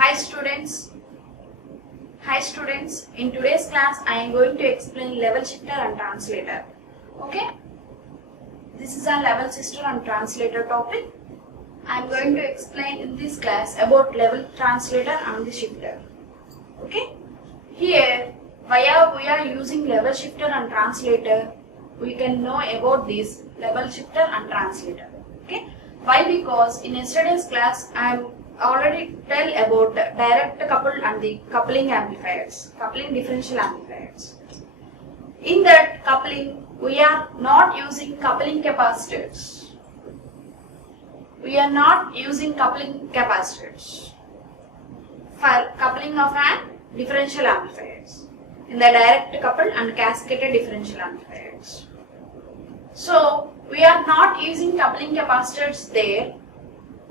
Hi students. Hi students. In today's class, I am going to explain level shifter and translator. Okay? This is a level shifter and translator topic. I am going to explain in this class about level translator and the shifter. Okay? Here, why we are using level shifter and translator, we can know about this level shifter and translator. Okay? Why? Because in yesterday's class, I am already tell about direct coupled and the coupling amplifiers, coupling differential amplifiers. In that coupling, we are not using coupling capacitors. We are not using coupling capacitors for coupling of an differential amplifiers in the direct coupled and cascaded differential amplifiers. So we are not using coupling capacitors there.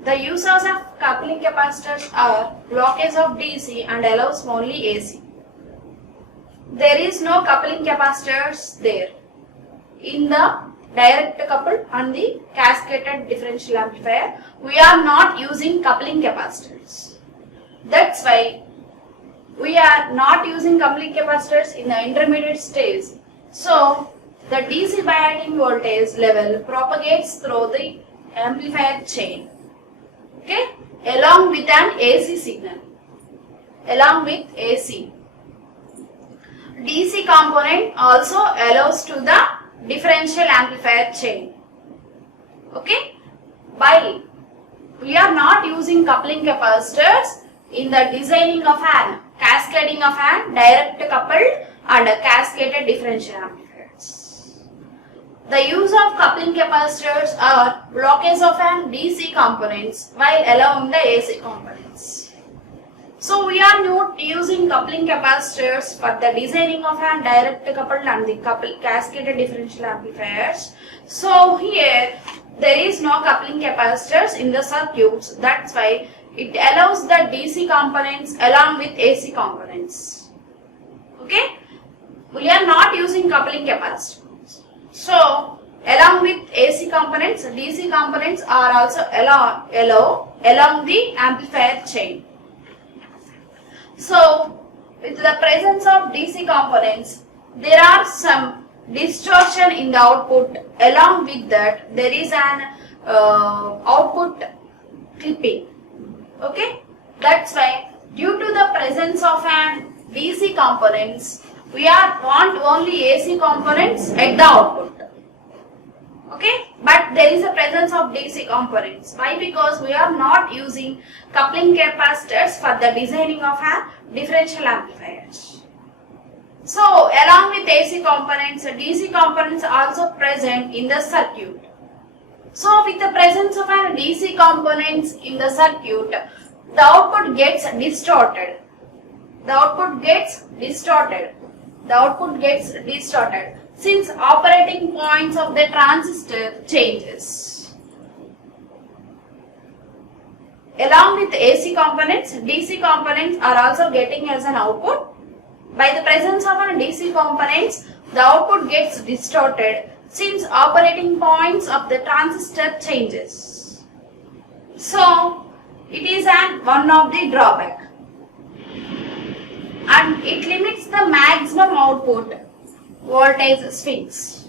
The uses of coupling capacitors are blockage of DC and allows only AC. There is no coupling capacitors there in the direct coupled and the cascaded differential amplifier. We are not using coupling capacitors. That's why we are not using coupling capacitors in the intermediate stage. So the DC biting voltage level propagates through the amplifier chain. Okay, along with an AC signal, along with AC. DC component also allows to the differential amplifier chain. Okay, while we are not using coupling capacitors in the designing of an cascading of an direct coupled and a cascaded differential amplifiers. The use of coupling capacitors are blockage of an DC components while allowing the AC components. So we are not using coupling capacitors for the designing of an direct coupled and the cascaded differential amplifiers. So here there is no coupling capacitors in the circuits. That's why it allows the DC components along with AC components. Okay? We are not using coupling capacitors. So, along with AC components, DC components are also along the amplifier chain. So, with the presence of DC components, there are some distortion in the output. Along with that, there is an output clipping. Okay, that's why due to the presence of an DC components, we want only AC components at the output. Okay, but there is a presence of DC components. Why? Because we are not using coupling capacitors for the designing of a differential amplifiers. So, along with AC components, DC components are also present in the circuit. So, with the presence of an DC components in the circuit, the output gets distorted. The output gets distorted. The output gets distorted since operating points of the transistor changes. Along with AC components, DC components are also getting as an output. By the presence of a DC components, the output gets distorted since operating points of the transistor changes. So, it is one of the drawback. And it limits the maximum output voltage swings.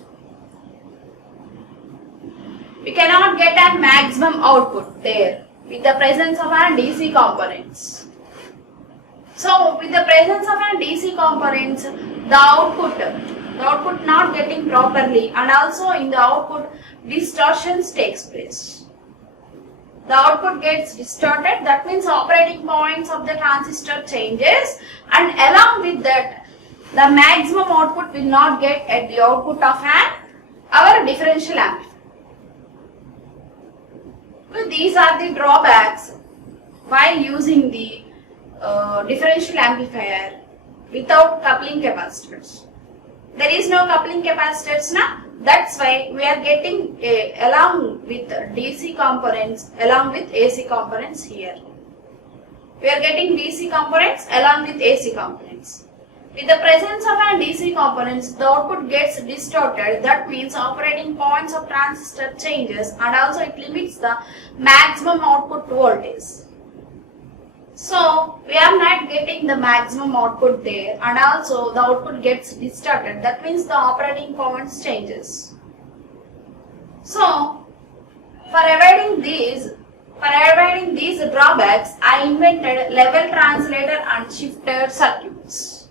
We cannot get a maximum output there with the presence of our DC components. So, with the presence of our DC components, the output not getting properly, and also in the output distortions takes place. The output gets distorted, that means operating points of the transistor changes, and along with that the maximum output will not get at the output of our differential amplifier. Well, these are the drawbacks while using the differential amplifier without coupling capacitors. There is no coupling capacitors now. That's why we are getting along with DC components, along with AC components here. We are getting DC components along with AC components. With the presence of an DC components, the output gets distorted. That means operating points of transistor changes, and also it limits the maximum output voltage. So, we are not getting the maximum output there, and also the output gets distorted. That means the operating points changes. So for avoiding these drawbacks, I invented level translator and shifter circuits.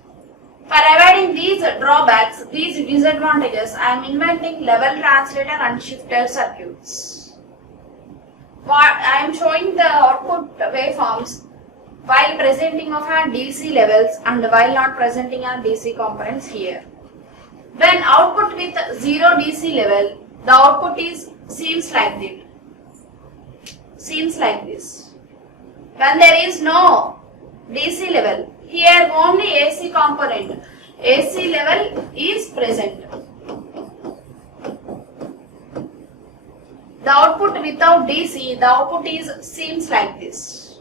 For avoiding these drawbacks, these disadvantages, I am inventing level translator and shifter circuits. I am showing the output waveforms while presenting of our DC levels and while not presenting our DC components here. When output with 0 DC level, the output seems like this. When there is no DC level, here only AC component, AC level is present. The output without DC, the output seems like this.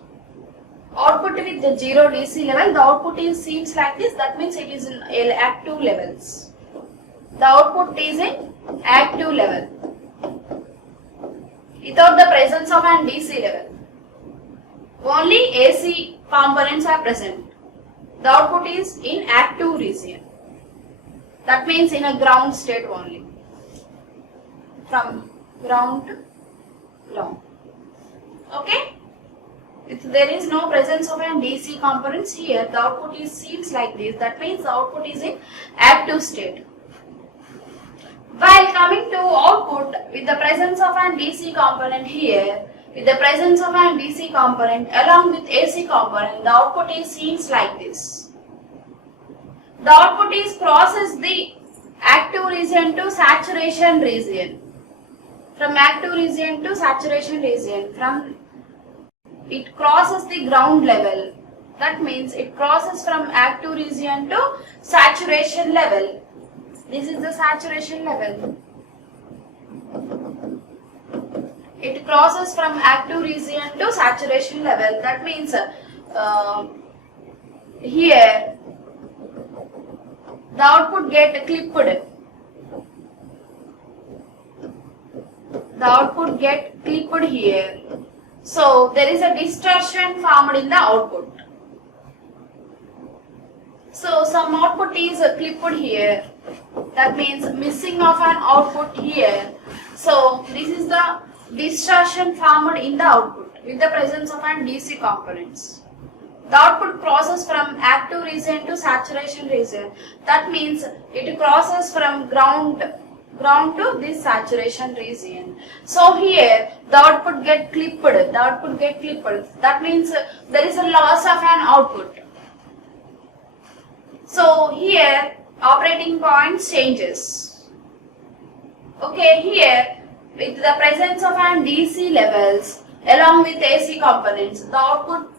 Output with the 0 DC level, the output seems like this. That means it is in active levels. The output is in active level without the presence of an DC level. Only AC components are present. The output is in active region. That means in a ground state only. From ground to ground. Okay? If there is no presence of an DC components here, the output seems like this. That means the output is in active state. While coming to output with the presence of an DC component here, with the presence of an DC component along with AC component, the output seems like this. The output crosses the active region to saturation region. From active region to saturation region, it crosses the ground level. That means it crosses from active region to saturation level. This is the saturation level. It crosses from active region to saturation level. That means here the output get clipped. The output get clipped here. So there is a distortion formed in the output. So some output is clipped here. That means missing of an output here. So this is the distortion formed in the output with the presence of an DC components. The output crosses from active region to saturation region. That means it crosses from ground to this saturation region. So here the output get clipped. That means there is a loss of an output. So here operating point changes. Okay, here with the presence of an DC levels along with AC components, the output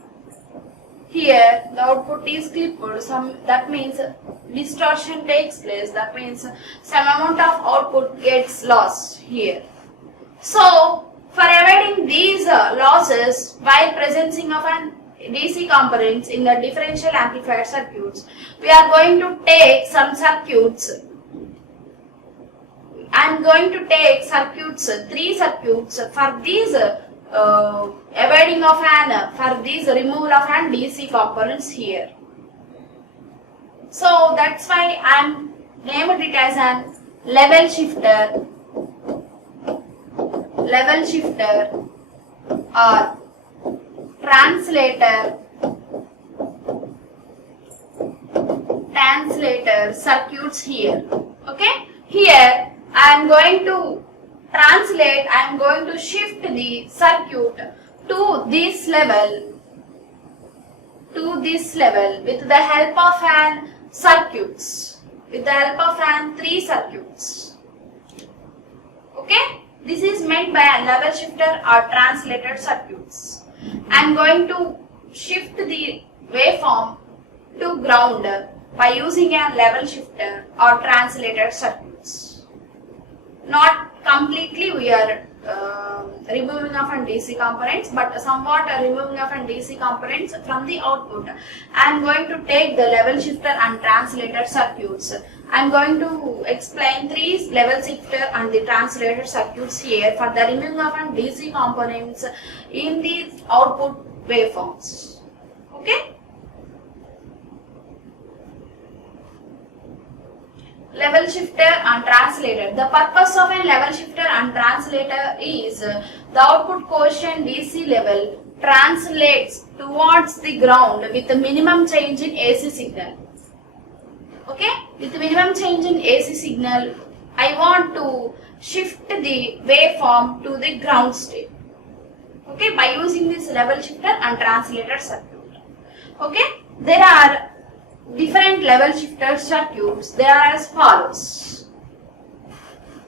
here, the output is clipped. That means distortion takes place. That means some amount of output gets lost here. So for avoiding these losses while presencing of an DC components in the differential amplifier circuits, we are going to take some circuits. I am going to take circuits, 3 circuits for these avoiding of an, for these removal of an DC components here. So that's why I am named it as an level shifter or translator circuits here. Okay, here I am going to translate, I am going to shift the circuit to this level with the help of an circuits, with the help of an 3 circuits. Okay, this is meant by a level shifter or translated circuits. I am going to shift the waveform to ground by using a level shifter or translated circuits. Not completely we are removing of an DC components, but somewhat removing of an DC components from the output. I am going to take the level shifter and translator circuits. I am going to explain 3 level shifter and the translator circuits here for the removing of an DC components in the output waveforms. Okay. Level shifter and translator. The purpose of a level shifter and translator is the output quotient DC level translates towards the ground with the minimum change in AC signal. Okay, with the minimum change in AC signal, I want to shift the waveform to the ground state. Okay, by using this level shifter and translator circuit. Okay, there are different level shifter circuits. They are as follows.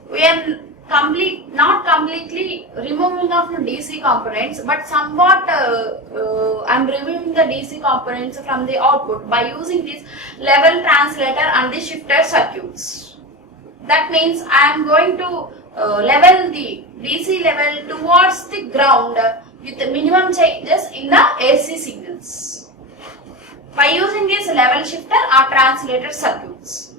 We are not completely removing of DC components, but somewhat I am removing the DC components from the output by using this level translator and the shifter circuits. That means I am going to level the DC level towards the ground with the minimum changes in the AC signals by using this level shifter or translator circuits.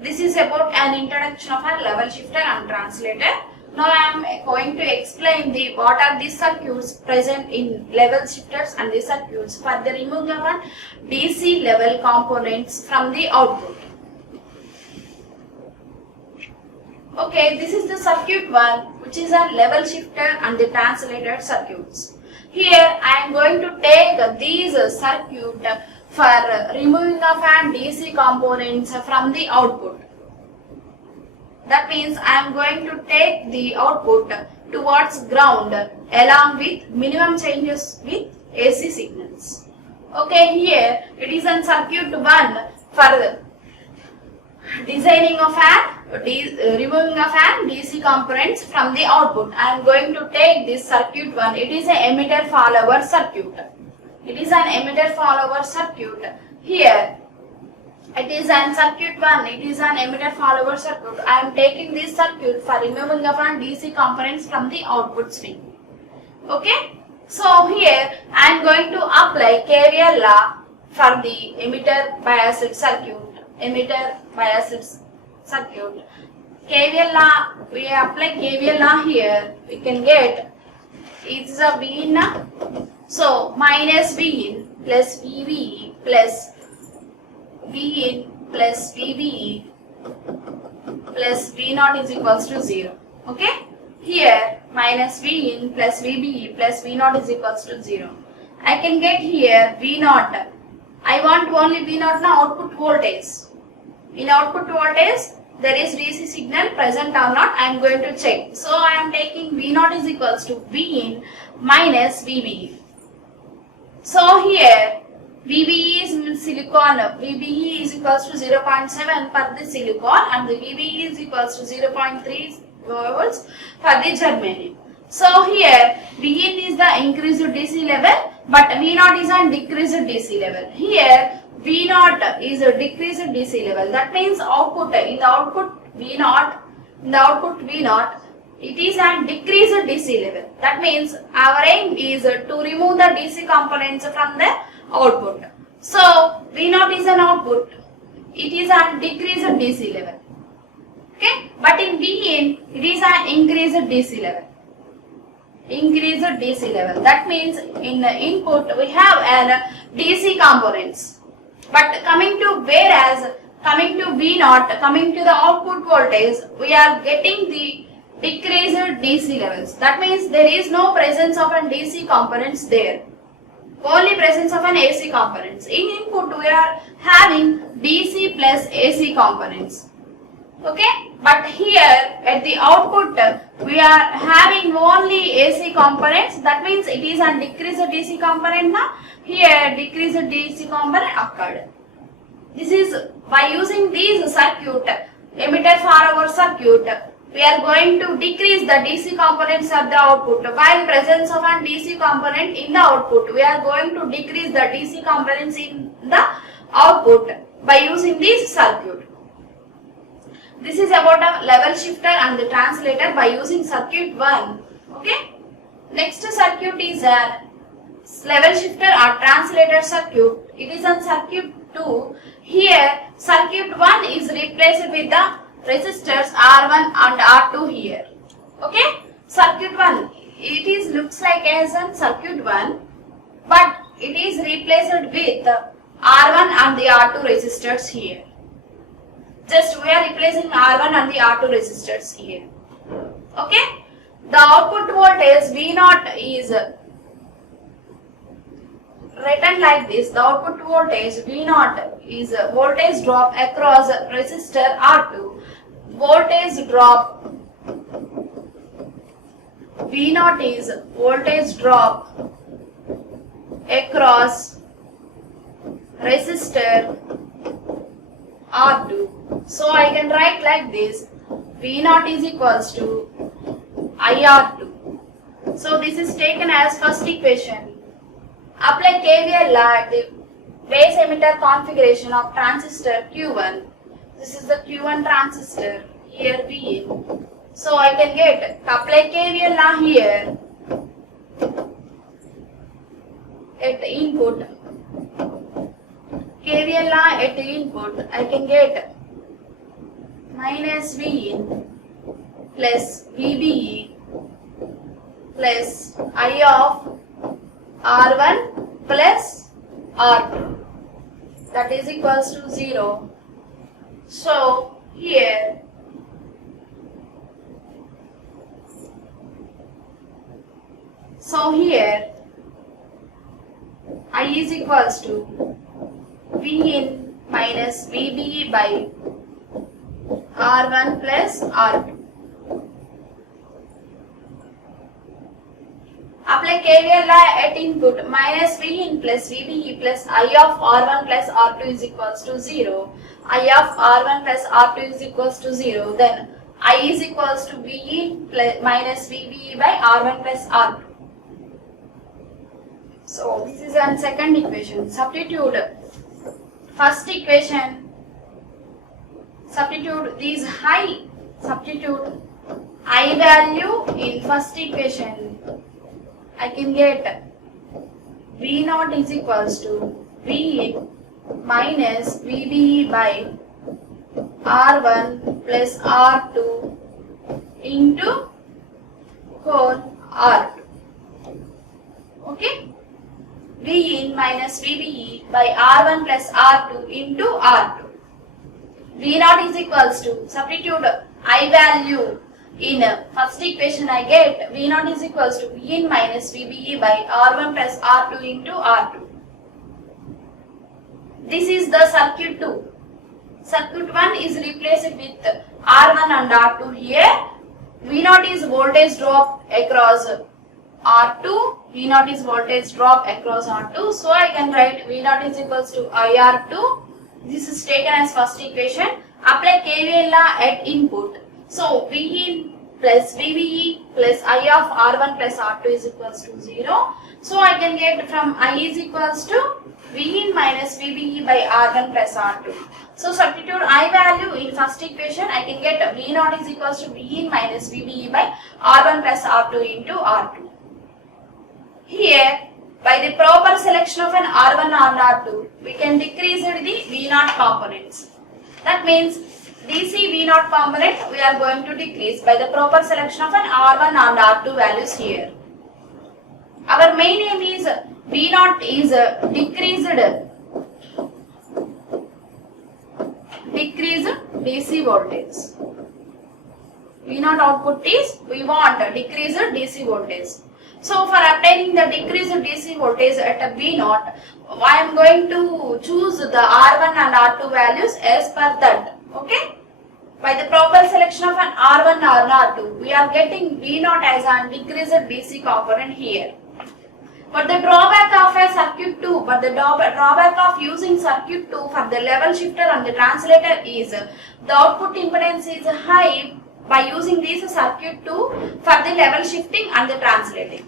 This is about an introduction of a level shifter and translator. Now I am going to explain what are the circuits present in level shifters and the circuits for the removal of DC level components from the output. Okay, this is the circuit 1, which is a level shifter and the translator circuits. Here I am going to take these circuit for removing of an DC components from the output. That means I am going to take the output towards ground along with minimum changes with AC signals. Okay, here it is in circuit 1 for designing of removing of an DC components from the output. I am going to take this circuit 1. It is an emitter follower circuit. It is an emitter follower circuit. Here it is an circuit 1. It is an emitter follower circuit. I am taking this circuit for removing of an DC components from the output swing. Okay. So here I am going to apply KVL law for the emitter biased circuit. Emitter biased circuit. KVL law, we apply KVL law here, we can get it's a V in. So minus V in plus VB plus V in plus VB plus V naught is equals to 0. Okay. Here minus V in plus VB plus V naught is equals to 0. I can get here V naught. I want only V naught now output voltage. In output voltage, there is DC signal present or not, I am going to check. So I am taking V naught is equals to V in minus VB. So here VB is silicon, VBE is equals to 0.7 for the silicon and the VBE is equals to 0.3 volts for the germanium. So here Vin is the increased DC level, but V naught is a decreased DC level. Here V naught is a decreased DC level. That means output in the output V naught, it is a decreased DC level. That means our aim is to remove the DC components from the output. So V naught is an output. It is a decreased DC level. Okay, but in Vin it is an increased DC level. Increased DC level. That means in the input we have an DC components. But coming to V naught, coming to the output voltage, we are getting the decreased DC levels. That means there is no presence of an DC components there. Only presence of an AC components. In input we are having DC plus AC components. Okay, but here at the output we are having only AC components. That means it is a decreased DC component now. Here decreased DC component occurred. This is by using these circuit, emitter follower circuit, we are going to decrease the DC components of the output. While presence of a DC component in the output, we are going to decrease the DC components in the output by using this circuit. This is about a level shifter and the translator by using circuit 1. Okay. Next circuit is a level shifter or translator circuit. It is on circuit 2. Here circuit 1 is replaced with the resistors R1 and R2 here. Okay. Circuit 1. It is looks like as a circuit 1. But it is replaced with R1 and the R2 resistors here. Just we are replacing R1 and the R2 resistors here. Okay? The output voltage V0 is written like this. The output voltage V0 is voltage drop across resistor R2. Voltage drop V0 is voltage drop across resistor R2. So I can write like this. V0 is equals to IR2. So this is taken as first equation. Apply KVL law at the base emitter configuration of transistor Q1. This is the Q1 transistor. Here Vin. So I can get, apply KVL law here at the input. KVL law at the input, I can get minus Vin plus VBE plus I of R1 plus R2, that is equals to 0. So here I is equals to Vin minus VBE by R1 plus R2. Apply KVL law at input. Minus Vin plus VBE plus I of R1 plus R2 is equals to 0. I of R1 plus R2 is equals to 0. Then I is equals to Vin plus minus VBE by R1 plus R2. So this is an second equation. Substitute first equation. Substitute these high. Substitute I value in first equation. I can get V0 is equals to Vin minus VBE by R1 plus R2 into whole R2. Okay? Vin minus VBE by R1 plus R2 into R2. V0 is equals to, substitute I value in first equation, I get V0 is equals to Vin minus VBE by R1 plus R2 into R2. This is the circuit 2. Circuit 1 is replaced with R1 and R2 here. V0 is voltage drop across R2. V0 is voltage drop across R2. So I can write V0 is equals to IR2. This is taken as first equation. Apply KVL law at input. So Vin plus VBE plus I of R1 plus R2 is equals to 0. So I can get from I is equals to Vin minus VBE by R1 plus R2. So substitute I value in first equation, I can get V0 is equals to Vin minus VBE by R1 plus R2 into R2. Here, by the proper selection of an R1 and R2, we can decrease the V0 components. That means DC V0 component we are going to decrease by the proper selection of an R1 and R2 values here. Our main aim is V0 is decreased DC voltage. V0 output is, we want decreased DC voltage. So for obtaining the decreased DC voltage at a V0, I am going to choose the R1 and R2 values as per that. Okay? By the proper selection of an R1 or R2, we are getting V0 as a decreased DC component here. But the drawback of a circuit 2, drawback of using circuit 2 for the level shifter and the translator is the output impedance is high by using this circuit 2 for the level shifting and the translating.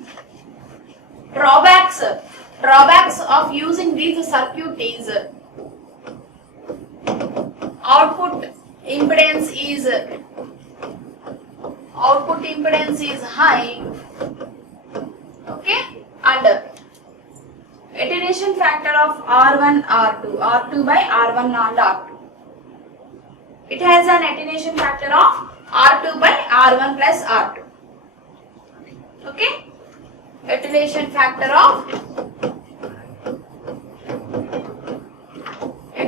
Drawbacks of using this circuit is output impedance is high, okay, and attenuation factor of R1 R2 by R1 and R2. It has an attenuation factor of R2 by R1 plus R2. Okay, attenuation factor of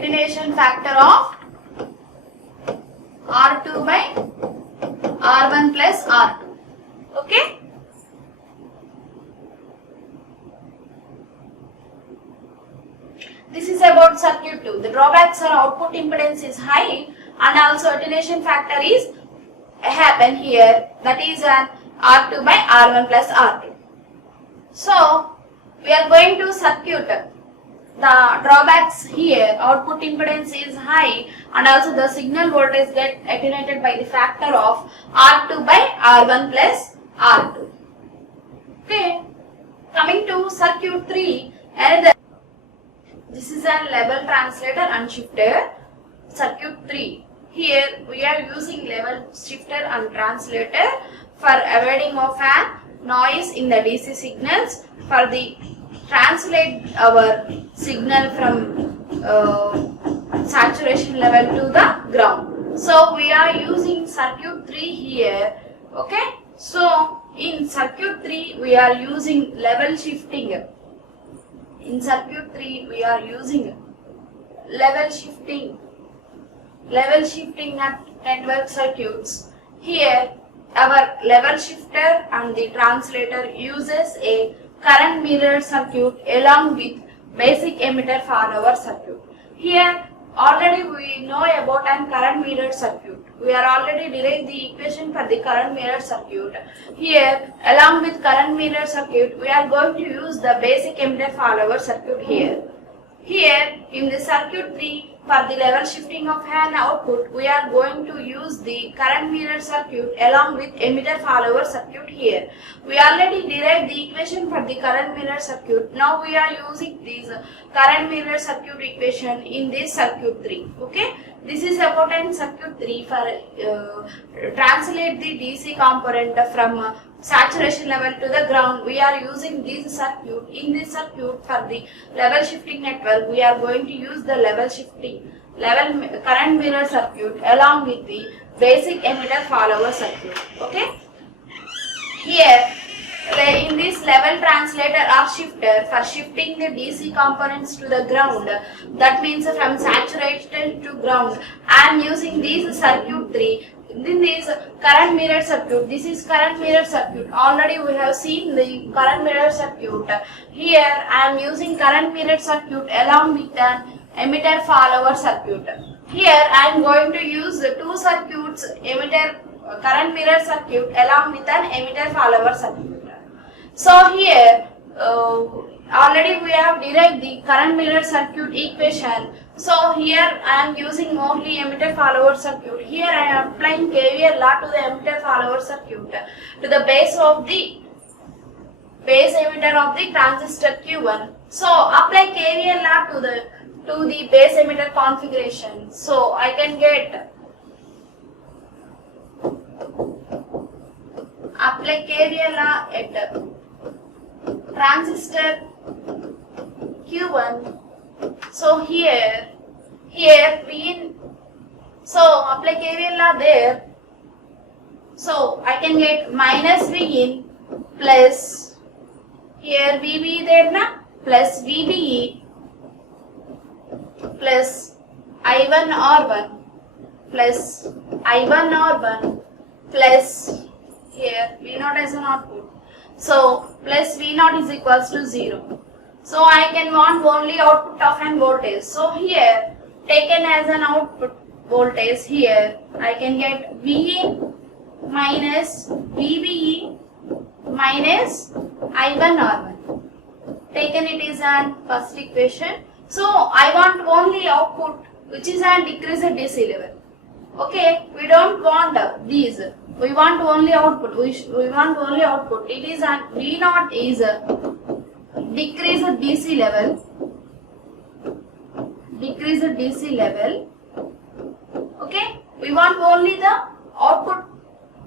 attenuation factor of R2 by R1 plus R2. Okay. This is about circuit 2. The drawbacks are output impedance is high and also attenuation factor is happen here, that is an R2 by R1 plus R2. So we are going to circuit. The drawbacks here, output impedance is high and also the signal voltage get attenuated by the factor of R2 by R1 plus R2. Okay. Coming to circuit 3, another. This is a level translator and shifter. Circuit 3. Here we are using level shifter and translator for avoiding of a noise in the DC signals, for the translate our signal from saturation level to the ground. So we are using circuit 3 here. Okay. So in circuit 3 we are using level shifting. In circuit 3 we are using level shifting network circuits. Here our level shifter and the translator uses a current mirror circuit along with basic emitter for our circuit. Here already we know about an current mirror circuit. We are already derived the equation for the current mirror circuit. Here along with current mirror circuit we are going to use the basic emitter for our circuit here. Here in the circuit 3, for the level shifting of an output, we are going to use the current mirror circuit along with emitter for our circuit here. We already derived the equation for the current mirror circuit. Now we are using this current mirror circuit equation in this circuit 3. Okay. This is about in circuit 3 for translate the DC component from saturation level to the ground. We are using this circuit. In this circuit for the level shifting network, we are going to use the level current mirror circuit along with the basic emitter follower circuit. Okay. Here in this level translator or shifter for shifting the DC components to the ground, that means from saturation to ground, I am using this circuit 3. Then this current mirror circuit. This is current mirror circuit. Already we have seen the current mirror circuit. Here I am using current mirror circuit along with an emitter follower circuit. Here I am going to use the two circuits, current mirror circuit along with an emitter follower circuit. So here already we have derived the current mirror circuit equation. So here I am using only emitter follower circuit. Here I am applying KVL law to the emitter follower circuit to the base emitter of the transistor Q1. So apply KVL law to the base emitter configuration. So I can get apply KVL law at transistor Q1. So here so apply KVL law there. So I can get minus V in plus here VB there na plus VBE plus I1 R1 plus I1 R1 plus here V0 as an output. So plus V0 is equals to 0. So I can want only output of an voltage. So here taken as an output voltage, here I can get VA minus VBE minus I1 R1. Taken it is an first equation. So I want only output which is an decreased DC level. Okay, we don't want these. We want only output. We want only output. It is an V0 is a decreased DC level. Decreased DC level. Okay, we want only the output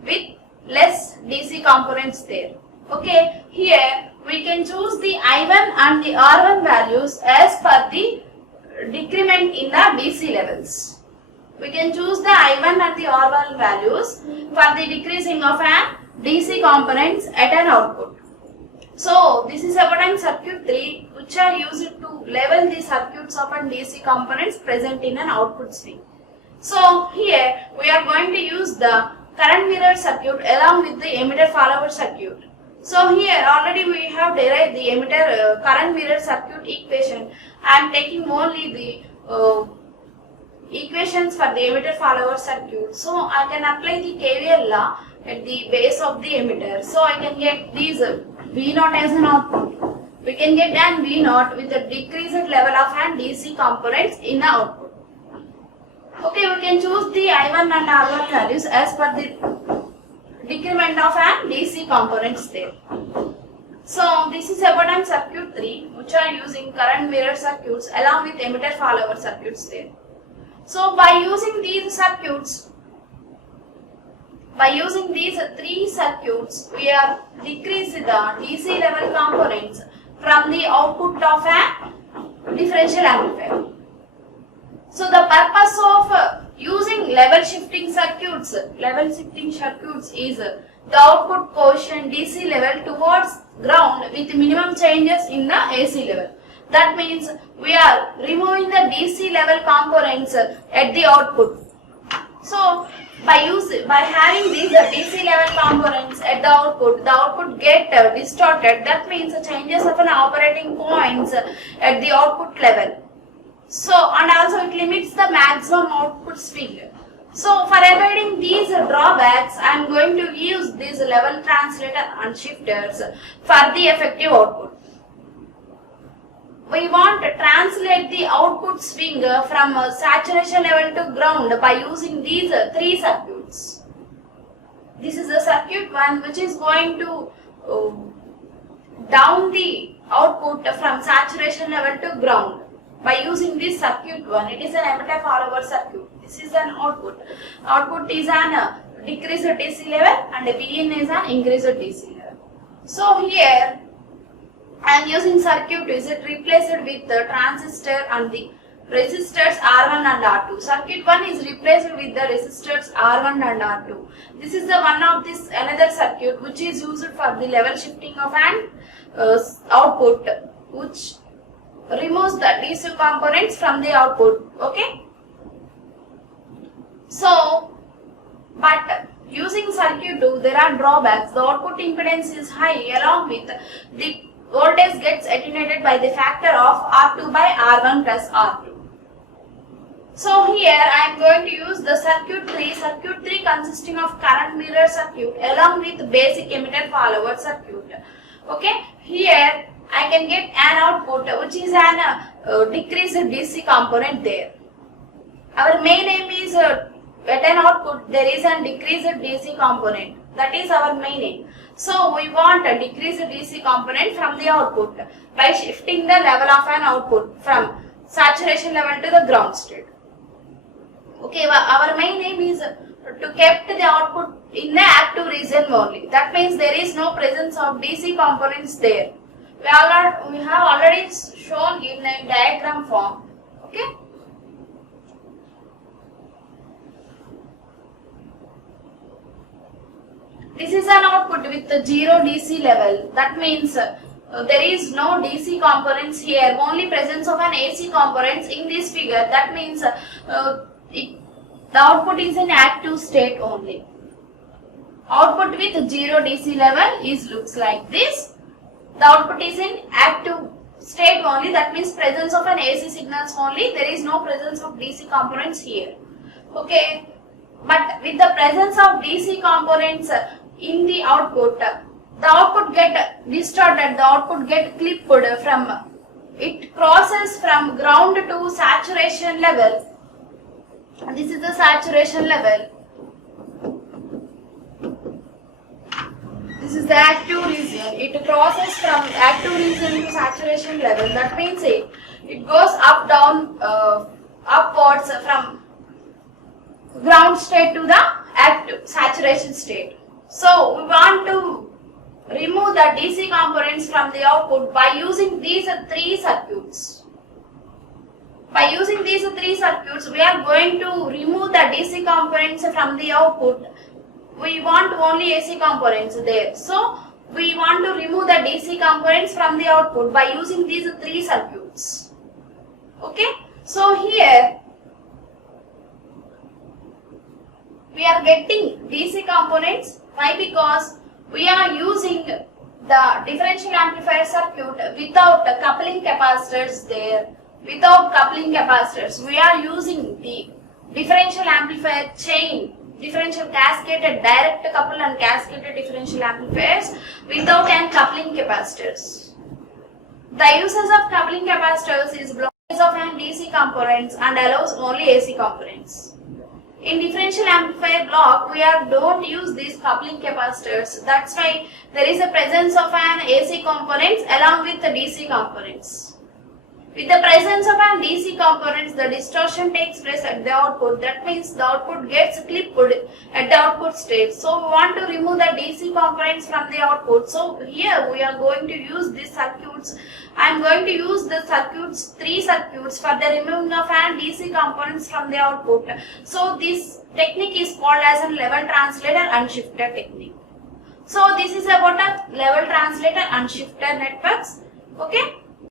with less DC components there. Okay, here we can choose the I1 and the R1 values as per the decrement in the DC levels. We can choose the I1 and the R1 values for the decreasing of an DC components at an output. So this is about an circuit 3 which are used to level the circuits of an DC components present in an output swing. So here we are going to use the current mirror circuit along with the emitter follower circuit. So here already we have derived the emitter current mirror circuit equation. I am taking only the equations for the emitter follower circuit. So I can apply the KVL law at the base of the emitter. So I can get these V0 as an output. We can get an V0 with a decreased level of an DC components in the output. Okay, we can choose the I1 and R1 values as per the decrement of an DC components there. So this is about an circuit 3 which are using current mirror circuits along with emitter follower circuits there. So by using these circuits, by using these 3 circuits, we are decreasing the DC level components from the output of a differential amplifier. So the purpose of using level shifting circuits is the output coefficient DC level towards ground with minimum changes in the AC level. That means we are removing the DC level components at the output. So by having these DC level components at the output get distorted. That means the changes of an operating points at the output level. So and also it limits the maximum output swing. So for avoiding these drawbacks, I am going to use these level translator and shifters for the effective output. We want to translate the output swing from saturation level to ground by using these 3 circuits. This is the circuit 1 which is going to down the output from saturation level to ground by using this circuit 1. It is an emitter follower circuit. This is an output. Output is an decreased DC level and Vin is an increased DC level. So here I am using circuit is it replaced with the transistor and the resistors R1 and R2. Circuit 1 is replaced with the resistors R1 and R2. This is the one of this another circuit which is used for the level shifting of an output, which removes the DC components from the output. Okay. So, but using circuit 2 there are drawbacks. The output impedance is high, along with the voltage gets attenuated by the factor of R2 by R1 plus R2. So here I am going to use the circuit 3. Circuit 3 consisting of current mirror circuit along with basic emitter follower circuit. Okay, here I can get an output which is an decreased DC component there. Our main aim is at an output there is a decreased DC component. That is our main aim. So we want a decreased DC component from the output by shifting the level of an output from saturation level to the ground state. Okay, our main aim is to keep the output in the active region only. That means there is no presence of DC components there. We have already shown in a diagram form. Okay. This is an output with the 0 DC level. That means there is no DC components here, only presence of an AC components in this figure. That means the output is in active state only. Output with 0 DC level looks like this. The output is in active state only. That means presence of an AC signals only. There is no presence of DC components here. Okay. But with the presence of DC components in the output get distorted, the output get clipped from, it crosses from ground to saturation level. This is the saturation level. This is the active region. It crosses from active region to saturation level. That means it goes up, down, upwards from ground state to the active saturation state. So we want to remove the DC components from the output by using these 3 circuits. By using these 3 circuits, we are going to remove the DC components from the output. We want only AC components there. So we want to remove the DC components from the output by using these 3 circuits. So here we are getting DC components. Why? Because we are using the differential amplifier circuit without coupling capacitors there. Without coupling capacitors, we are using the differential amplifier chain, differential cascaded direct couple and cascaded differential amplifiers without an coupling capacitors. The uses of coupling capacitors is blockage of an DC components and allows only AC components. In differential amplifier block, we don't use these coupling capacitors. That's why there is a presence of an AC components along with the DC components. With the presence of an DC components, the distortion takes place at the output. That means the output gets clipped at the output stage. So we want to remove the DC components from the output. So here we are going to use these circuits. I am going to use the circuits, 3 circuits for the removing of an DC components from the output. So this technique is called as a level translator and shifter technique. So this is about a level translator and shifter networks. Okay.